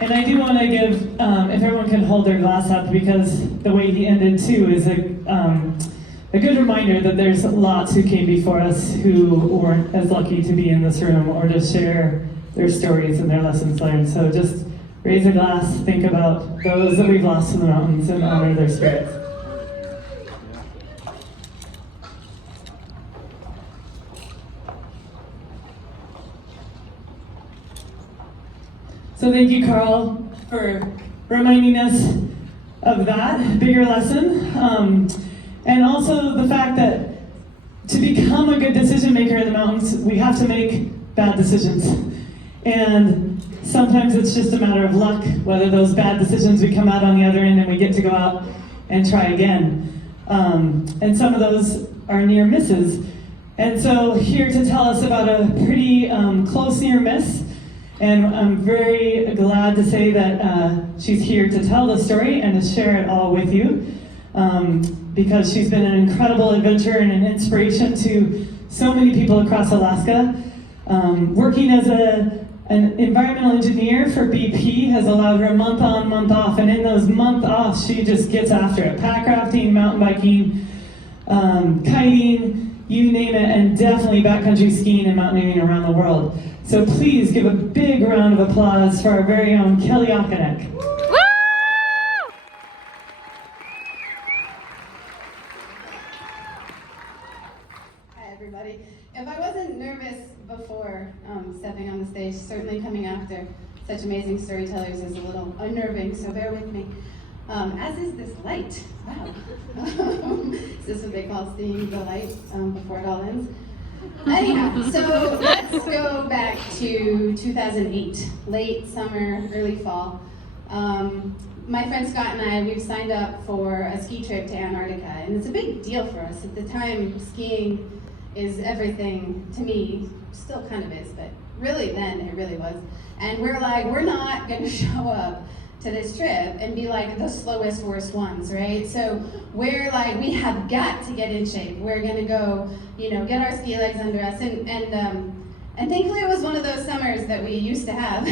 And I do want to give, if everyone can hold their glass up, because the way he ended too is a good reminder that there's lots who came before us who weren't as lucky to be in this room or to share their stories and their lessons learned. So just raise a glass, think about those that we've lost in the mountains and honor their spirits. So thank you, Carl, for reminding us of that bigger lesson. And also the fact that to become a good decision maker in the mountains, we have to make bad decisions. And sometimes it's just a matter of luck, whether those bad decisions we come out on the other end and we get to go out and try again. And some of those are near misses. And so here to tell us about a pretty close near miss. And I'm very glad to say that she's here to tell the story and to share it all with you, because she's been an incredible adventure and an inspiration to so many people across Alaska. Working as an environmental engineer for BP has allowed her month on, month off, and in those month offs, she just gets after it. Pack rafting, mountain biking, kiting, you name it, and definitely backcountry skiing and mountaineering around the world. So please give a big round of applause for our very own Kelly Okanek. Hi everybody. If I wasn't nervous before stepping on the stage, certainly coming after such amazing storytellers is a little unnerving, so bear with me. As is this light. Wow. Is this what they call seeing the light before it all ends? Anyhow, so let's go back to 2008, late summer, early fall. My friend Scott and I, we've signed up for a ski trip to Antarctica, and it's a big deal for us. At the time, skiing is everything to me, still kind of is, but really then it really was. And we're like, we're not gonna show up to this trip and be like the slowest, worst ones, right? So we're like, we have got to get in shape. We're gonna go, get our ski legs under us. And thankfully it was one of those summers that we used to have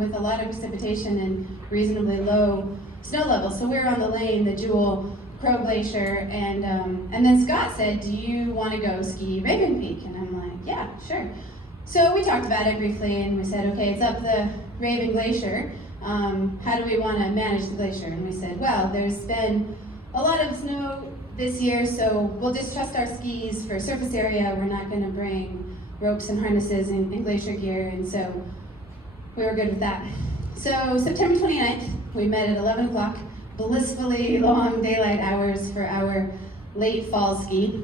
with a lot of precipitation and reasonably low snow levels. So we were on the lane, the Jewel, Crow Glacier, and then Scott said, do you wanna go ski Raven Peak? And I'm like, yeah, sure. So we talked about it briefly and we said, okay, it's up the Raven Glacier. How do we want to manage the glacier? And we said, well, there's been a lot of snow this year, so we'll just trust our skis for surface area. We're not going to bring ropes and harnesses and glacier gear, and so we were good with that. So September 29th, we met at 11 o'clock, blissfully long daylight hours for our late fall ski.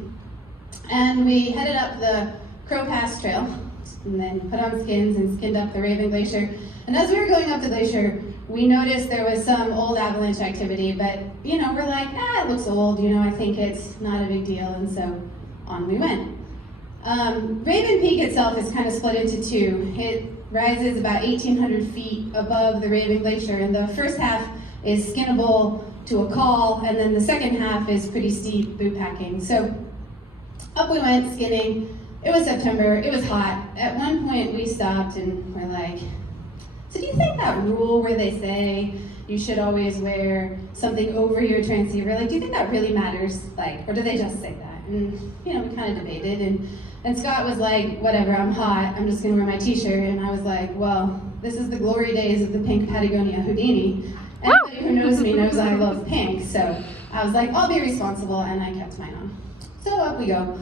And we headed up the Crow Pass Trail, and then put on skins and skinned up the Raven Glacier. And as we were going up the glacier, we noticed there was some old avalanche activity, but we're like, it looks old, I think it's not a big deal, and so on we went. Raven Peak itself is kind of split into two. It rises about 1,800 feet above the Raven Glacier, and the first half is skinnable to a call, and then the second half is pretty steep boot packing. So up we went, skinning. It was September, it was hot. At one point we stopped and we're like, so do you think that rule where they say you should always wear something over your transceiver, do you think that really matters? Or do they just say that? And we kind of debated, and Scott was like, whatever, I'm hot, I'm just gonna wear my t-shirt. And I was like, well, this is the glory days of the pink Patagonia Houdini. Anybody who knows me knows I love pink, so I was like, I'll be responsible, and I kept mine on. So up we go,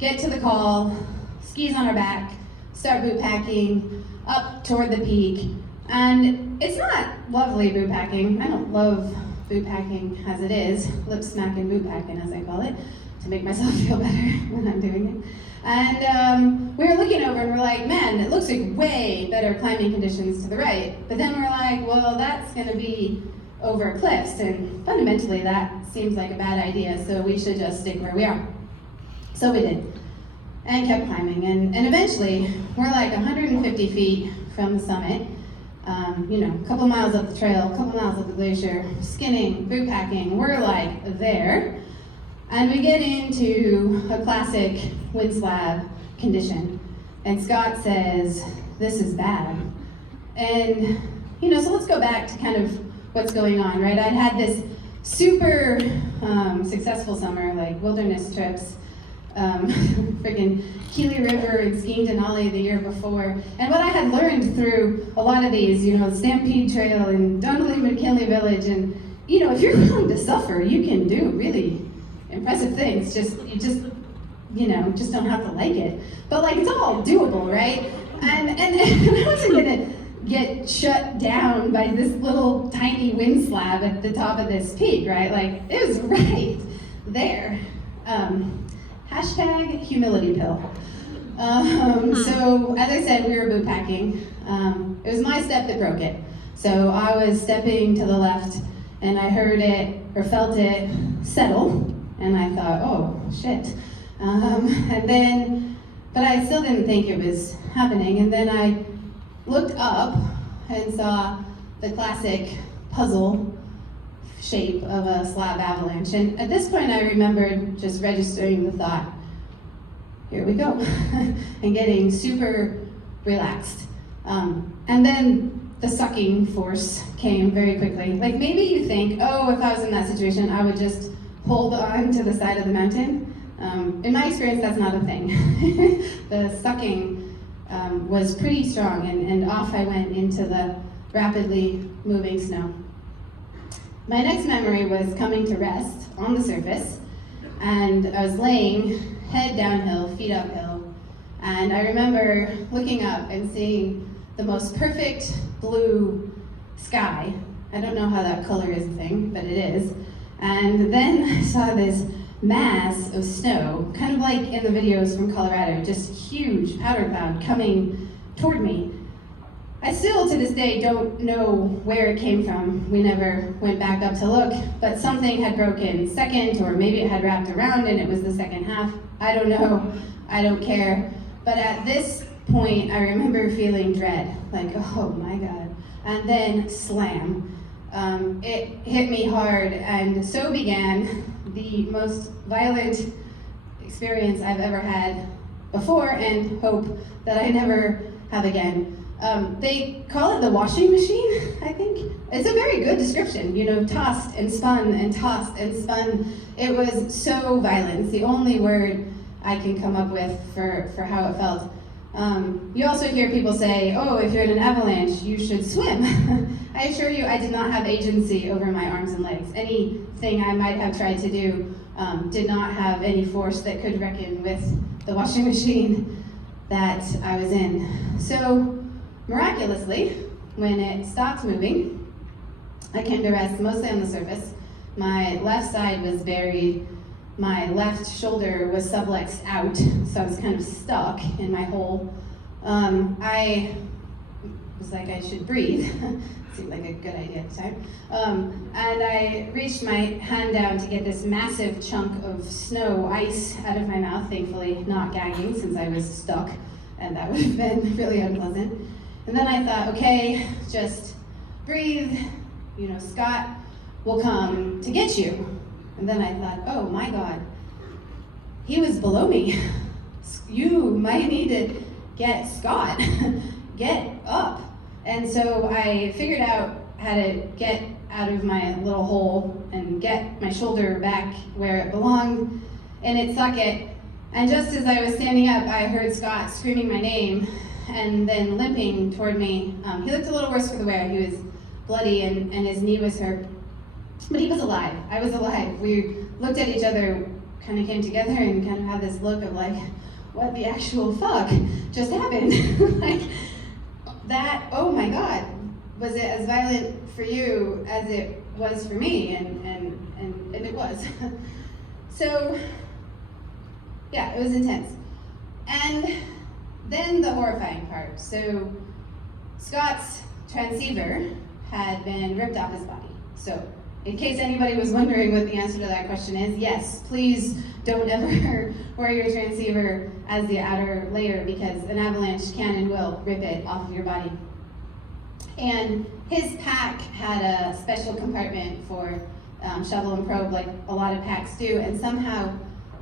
get to the call, skis on our back, start boot packing, up toward the peak. And it's not lovely boot packing. I don't love boot packing as it is, lip smacking boot packing as I call it, to make myself feel better when I'm doing it. And we were looking over and we're like, man, it looks like way better climbing conditions to the right. But then we're like, well, that's gonna be over cliffs, and fundamentally that seems like a bad idea, so we should just stick where we are. So we did, and kept climbing, and eventually we're like 150 feet from the summit, a couple miles up the trail, a couple miles up the glacier, skinning, boot packing, we're like there. And we get into a classic wind slab condition. And Scott says, this is bad. And So let's go back to kind of what's going on, right? I'd had this super successful summer, like wilderness trips, freaking Keeley River and skiing Denali the year before. And what I had learned through a lot of these, the Stampede Trail and Donnelly McKinley Village, and if you're willing to suffer, you can do really impressive things. You just don't have to like it. But like, it's all doable, right? And I wasn't gonna get shut down by this little tiny wind slab at the top of this peak, right? Like, it was right there. Hashtag humility pill. So as I said, we were boot packing. It was my step that broke it. So I was stepping to the left and I heard it or felt it settle, and I thought, oh shit. But I still didn't think it was happening. And then I looked up and saw the classic puzzle shape of a slab avalanche. And at this point I remembered just registering the thought, here we go, and getting super relaxed. And then the sucking force came very quickly. Like, maybe you think, oh, if I was in that situation, I would just hold on to the side of the mountain. In my experience, that's not a thing. The sucking was pretty strong, and off I went into the rapidly moving snow. My next memory was coming to rest on the surface, and I was laying head downhill, feet uphill, and I remember looking up and seeing the most perfect blue sky. I don't know how that color is a thing, but it is. And then I saw this mass of snow, kind of like in the videos from Colorado, just huge powder cloud coming toward me. I still, to this day, don't know where it came from. We never went back up to look, but something had broken second, or maybe it had wrapped around and it was the second half. I don't know, I don't care. But at this point, I remember feeling dread, like, oh my God. And then slam. It hit me hard, and so began the most violent experience I've ever had before, and hope that I never have again. They call it the washing machine, I think. It's a very good description, tossed and spun and tossed and spun. It was so violent. It's the only word I can come up with for how it felt. You also hear people say, oh, if you're in an avalanche, you should swim. I assure you, I did not have agency over my arms and legs. Anything I might have tried to do did not have any force that could reckon with the washing machine that I was in. So, miraculously, when it stopped moving, I came to rest mostly on the surface. My left side was buried. My left shoulder was sublexed out, so I was kind of stuck in my hole. I was like, I should breathe. Seemed like a good idea at the time. And I reached my hand down to get this massive chunk of snow, ice, out of my mouth, thankfully not gagging since I was stuck, and that would have been really unpleasant. And then I thought, okay, just breathe, Scott will come to get you. And then I thought, oh my God, he was below me. You might need to get Scott, get up. And so I figured out how to get out of my little hole and get my shoulder back where it belonged in its socket. And just as I was standing up, I heard Scott screaming my name and then limping toward me. He looked a little worse for the wear. He was bloody and his knee was hurt. But he was alive. I was alive. We looked at each other, kind of came together and kind of had this look of like, what the actual fuck just happened? Like, that, oh my God, was it as violent for you as it was for me? And it was. So, yeah, it was intense. And then the horrifying part. So, Scott's transceiver had been ripped off his body. So, in case anybody was wondering what the answer to that question is, yes, please don't ever wear your transceiver as the outer layer, because an avalanche can and will rip it off of your body. And his pack had a special compartment for shovel and probe, like a lot of packs do, and somehow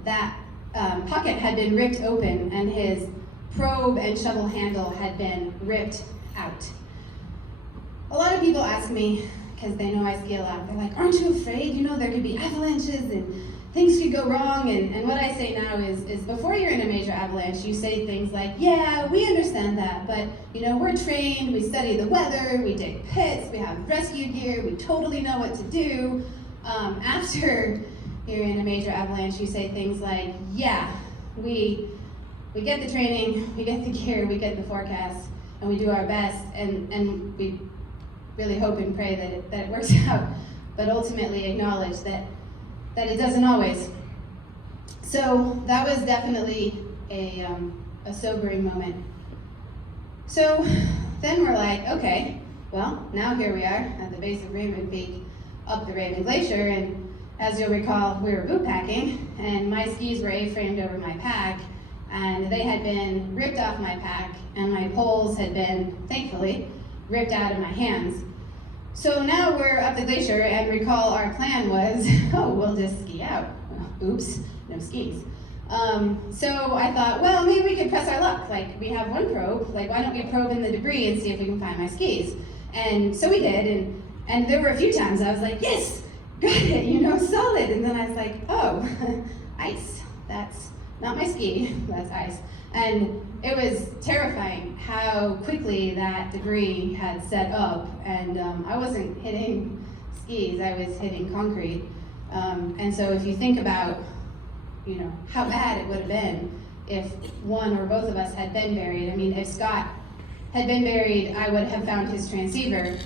that pocket had been ripped open and his probe and shovel handle had been ripped out. A lot of lot of people ask me, because they know I ski a lot, they're like, aren't you afraid? You know, there could be avalanches and things could go wrong. And what I say now is before you're in a major avalanche, you say things like, yeah, we understand that, but you know, we're trained, we study the weather, we dig pits, we have rescue gear, we totally know what to do. After you're in a major avalanche, you say things like, yeah, we get the training, we get the gear, we get the forecast, and we do our best, and we really hope and pray that it works out, but ultimately acknowledge that it doesn't always. So that was definitely a sobering moment. So then we're like, okay, well, now here we are at the base of Raven Peak, up the Raven Glacier, and as you'll recall, we were boot packing, and my skis were A-framed over my pack, and they had been ripped off my pack, and my poles had been, thankfully, ripped out of my hands. So now we're up the glacier, and recall our plan was, oh, we'll just ski out. Well, oops, no skis. So I thought, well, maybe we could press our luck. Like, we have one probe, like, why don't we probe in the debris and see if we can find my skis? And so we did, and there were a few times I was like, yes, got it, you know, solid. And then I was like, oh, ice, that's not my ski, that's ice. And it was terrifying how quickly that debris had set up, and I wasn't hitting skis, I was hitting concrete. And so if you think about, you know, how bad it would have been if one or both of us had been buried. I mean, if Scott had been buried, I would have found his transceiver.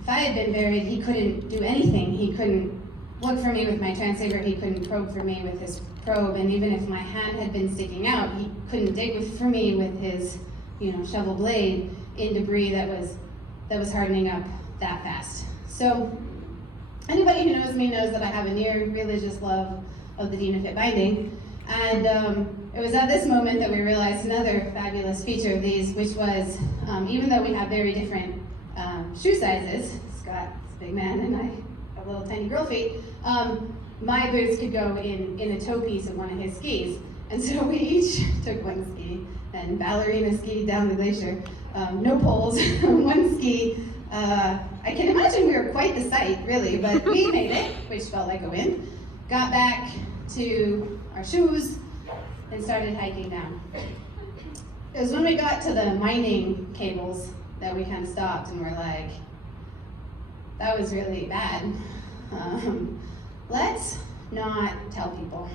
If I had been buried, he couldn't do anything. He couldn't look for me with my transceiver, he couldn't probe for me with his probe, and even if my hand had been sticking out, he couldn't dig for me with his, you know, shovel blade in debris that was hardening up that fast. So anybody who knows me knows that I have a near religious love of the Dina Fit binding, and it was at this moment that we realized another fabulous feature of these, which was even though we have very different shoe sizes, Scott's a big man and I have little tiny girl feet, my boots could go in a toe piece of one of his skis. And so we each took one ski and ballerina skied down the glacier, no poles, one ski. I can imagine we were quite the sight, really, but we made it, which felt like a win. Got back to our shoes and started hiking down. It was when we got to the mining cables that we kind of stopped and were like, that was really bad. Let's not tell people.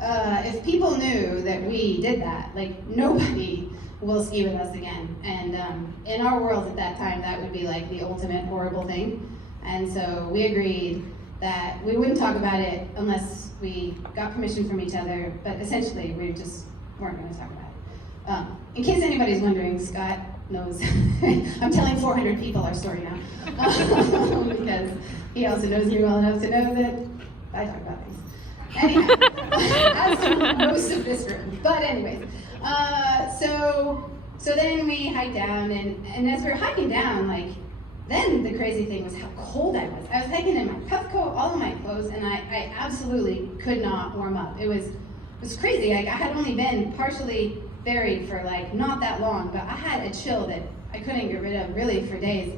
If people knew that we did that, like, nobody will ski with us again. And in our world at that time, that would be like the ultimate horrible thing. And so we agreed that we wouldn't talk about it unless we got permission from each other, but essentially we just weren't going to talk about it. In case anybody's wondering, Scott knows, I'm telling 400 people our story now, because he also knows me well enough to know that I talk about things. Anyhow, as do most of this room. But anyways, so then we hiked down, and as we were hiking down, like, then the crazy thing was how cold I was. I was hiking in my puff coat, all of my clothes, and I absolutely could not warm up. It was crazy. Like, I had only been partially buried for like not that long, but I had a chill that I couldn't get rid of really for days.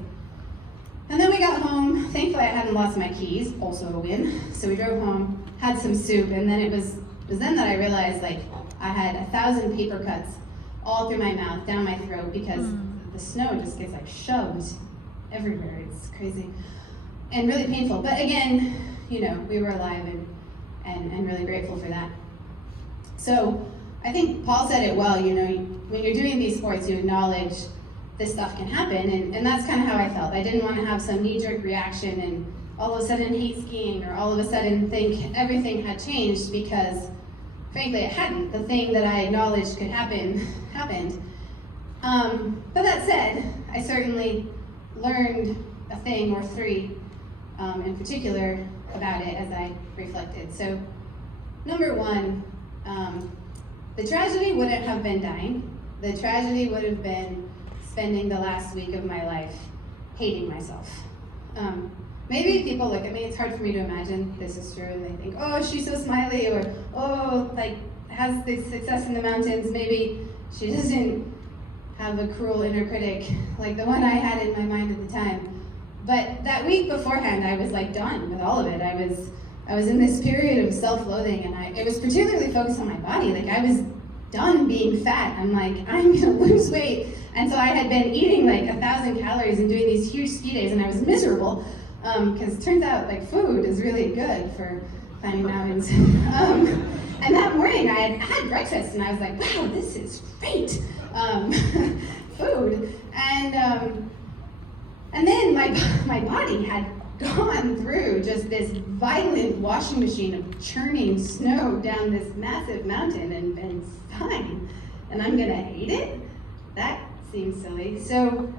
And then we got home. Thankfully, I hadn't lost my keys, also a win. So we drove home, had some soup, and then it was then that I realized, like, I had 1,000 paper cuts all through my mouth, down my throat, because the snow just gets like shoved everywhere. It's crazy and really painful. But again, you know, we were alive and really grateful for that. So I think Paul said it well, you know, when you're doing these sports, you acknowledge this stuff can happen, and that's kind of how I felt. I didn't want to have some knee-jerk reaction and all of a sudden hate skiing, or all of a sudden think everything had changed, because frankly it hadn't. The thing that I acknowledged could happen, happened. But that said, I certainly learned a thing or three in particular about it as I reflected. So, number one, the tragedy wouldn't have been dying. The tragedy would have been spending the last week of my life hating myself. Maybe people look at me, it's hard for me to imagine this is true, and they think, oh, she's so smiley, or, oh, like, has the success in the mountains, maybe she doesn't have a cruel inner critic like the one I had in my mind at the time. But that week beforehand, I was like done with all of it. I was in this period of self-loathing, and it was particularly focused on my body. Like, I was done being fat. I'm like, I'm gonna lose weight. And so I had been eating like 1,000 calories and doing these huge ski days, and I was miserable, because it turns out like food is really good for climbing mountains. And that morning I had breakfast, and I was like, wow, this is great. Food. And then my body had gone through just this violent washing machine of churning snow down this massive mountain, and it's fine. And I'm gonna hate it? That seems silly. So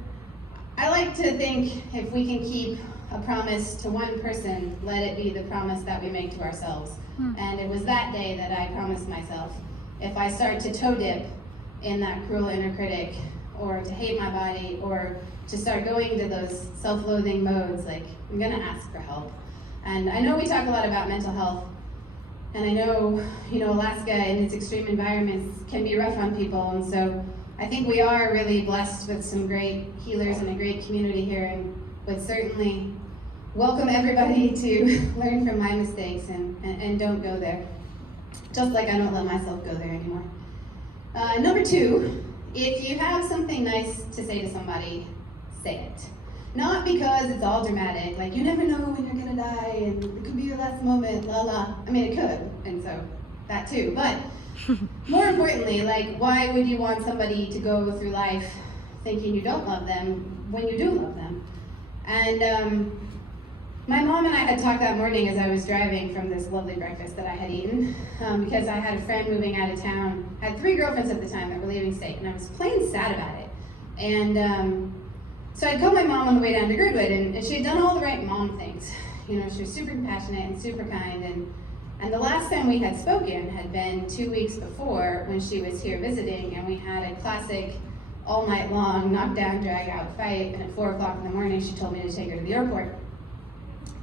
I like to think if we can keep a promise to one person, let it be the promise that we make to ourselves. And it was that day that I promised myself, if I start to toe dip in that cruel inner critic, or to hate my body, or to start going to those self-loathing modes, like, I'm gonna ask for help. And I know we talk a lot about mental health, and I know, Alaska and its extreme environments can be rough on people, and so I think we are really blessed with some great healers and a great community here, and would certainly welcome everybody to learn from my mistakes and don't go there. Just like I don't let myself go there anymore. Number 2, if you have something nice to say to somebody, say it. Not because it's all dramatic, like you never know when you're gonna die and it could be your last moment, la la. I mean, it could, and so that too. But more importantly, like, why would you want somebody to go through life thinking you don't love them when you do love them? And my mom and I had talked that morning as I was driving from this lovely breakfast that I had eaten, because I had a friend moving out of town. I had 3 girlfriends at the time that were leaving state, and I was plain sad about it. And so I'd called my mom on the way down to Girdwood, and she had done all the right mom things. She was super compassionate and super kind, and the last time we had spoken had been 2 weeks before, when she was here visiting, and we had a classic all night long knockdown, drag out fight, and at 4 o'clock in the morning she told me to take her to the airport.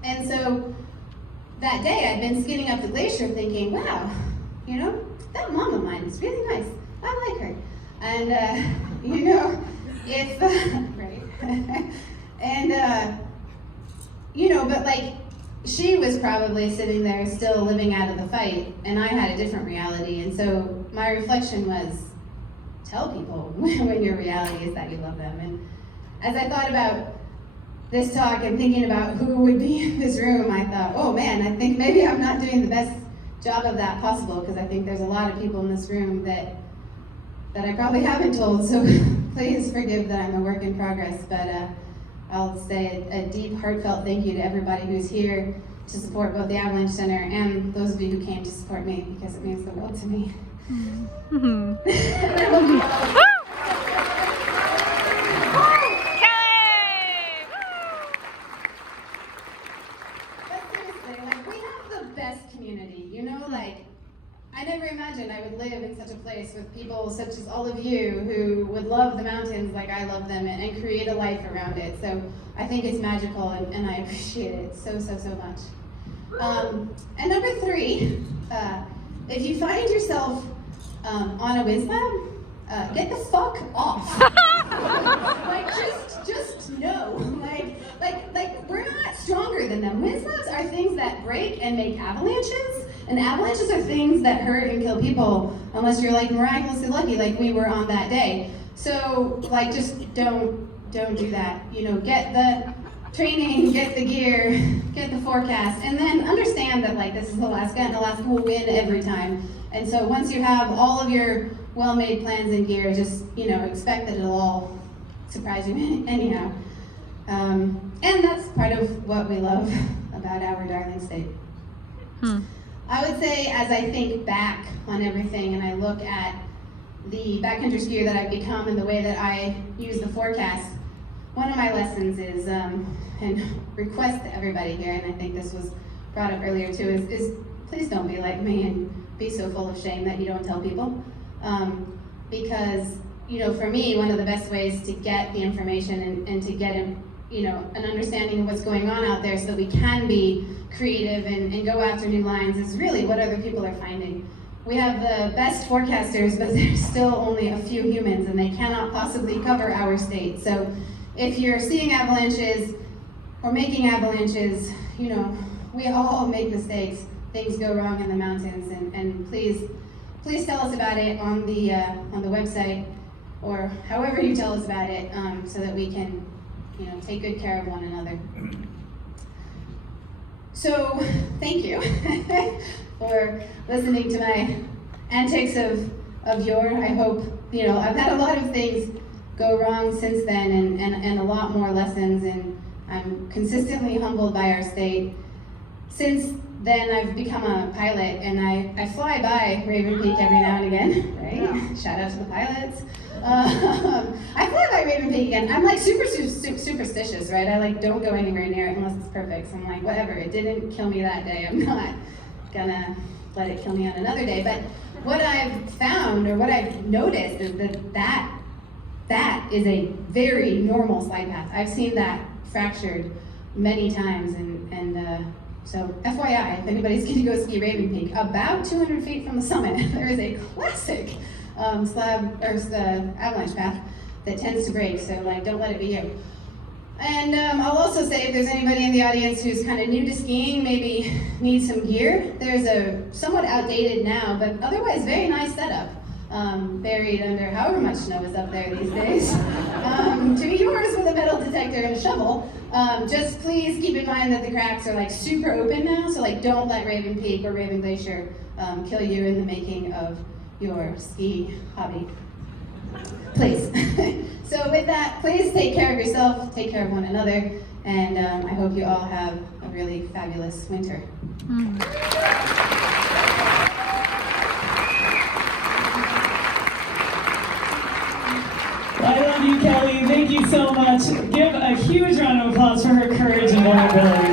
And so that day I'd been skidding up the glacier thinking, wow, that mom of mine is really nice. I like her. And if, right? And, but like, she was probably sitting there still living out of the fight, and I had a different reality. And so my reflection was, tell people when your reality is that you love them. And as I thought about this talk and thinking about who would be in this room, I thought, oh man, I think maybe I'm not doing the best job of that possible, because I think there's a lot of people in this room that I probably haven't told, so please forgive that I'm a work in progress, but I'll say a deep, heartfelt thank you to everybody who's here to support both the Avalanche Center and those of you who came to support me, because it means the world to me. Mm-hmm. I never imagined I would live in such a place with people such as all of you who would love the mountains like I love them and create a life around it. So I think it's magical, and I appreciate it so much. And number 3, if you find yourself on a whiz lab, get the fuck off. Like, just no. Like we're not stronger than them. Whiz labs are things that break and make avalanches. And avalanches are things that hurt and kill people, unless you're like miraculously lucky, like we were on that day. So, like, just don't do that. Get the training, get the gear, get the forecast, and then understand that like this is Alaska, and Alaska will win every time. And so once you have all of your well-made plans and gear, just expect that it'll all surprise you anyhow. And that's part of what we love about our darling state. I would say, as I think back on everything and I look at the backcountry skier that I've become and the way that I use the forecast, one of my lessons is, and request to everybody here, and I think this was brought up earlier too, is please don't be like me and be so full of shame that you don't tell people. Because, for me, one of the best ways to get the information and to get an understanding of what's going on out there so that we can be creative and go after new lines is really what other people are finding. we have the best forecasters, but there's still only a few humans and they cannot possibly cover our state. So if you're seeing avalanches or making avalanches, you know, we all make mistakes. Things go wrong in the mountains, and please tell us about it on the website or however you tell us about it, so that we can, you know, take good care of one another. So thank you for listening to my antics of yore. I hope, you know, I've had a lot of things go wrong since then, and a lot more lessons, and I'm consistently humbled by our state. Since then, I've become a pilot, and I fly by Raven Peak every now and again, right? Yeah. Shout out to the pilots. I fly by Raven Peak again. I'm like super superstitious, right? I like don't go anywhere near it unless it's perfect. So I'm like, whatever, it didn't kill me that day. I'm not gonna let it kill me on another day. But what I've found, or what I've noticed, is that is a very normal slide path. I've seen that fractured many times, and so FYI, if anybody's going to go ski Raven Peak, about 200 feet from the summit, there is a classic avalanche path that tends to break. So like, don't let it be you. And I'll also say, if there's anybody in the audience who's kind of new to skiing, maybe needs some gear, there's a somewhat outdated now, but otherwise very nice setup. Buried under however much snow is up there these days. To be yours with a metal detector and a shovel. Just please keep in mind that the cracks are like super open now, so like don't let Raven Peak or Raven Glacier kill you in the making of your ski hobby. Please. So with that, please take care of yourself, take care of one another, and I hope you all have a really fabulous winter. I love you, Kelly. Thank you so much. Give a huge round of applause for her courage and vulnerability.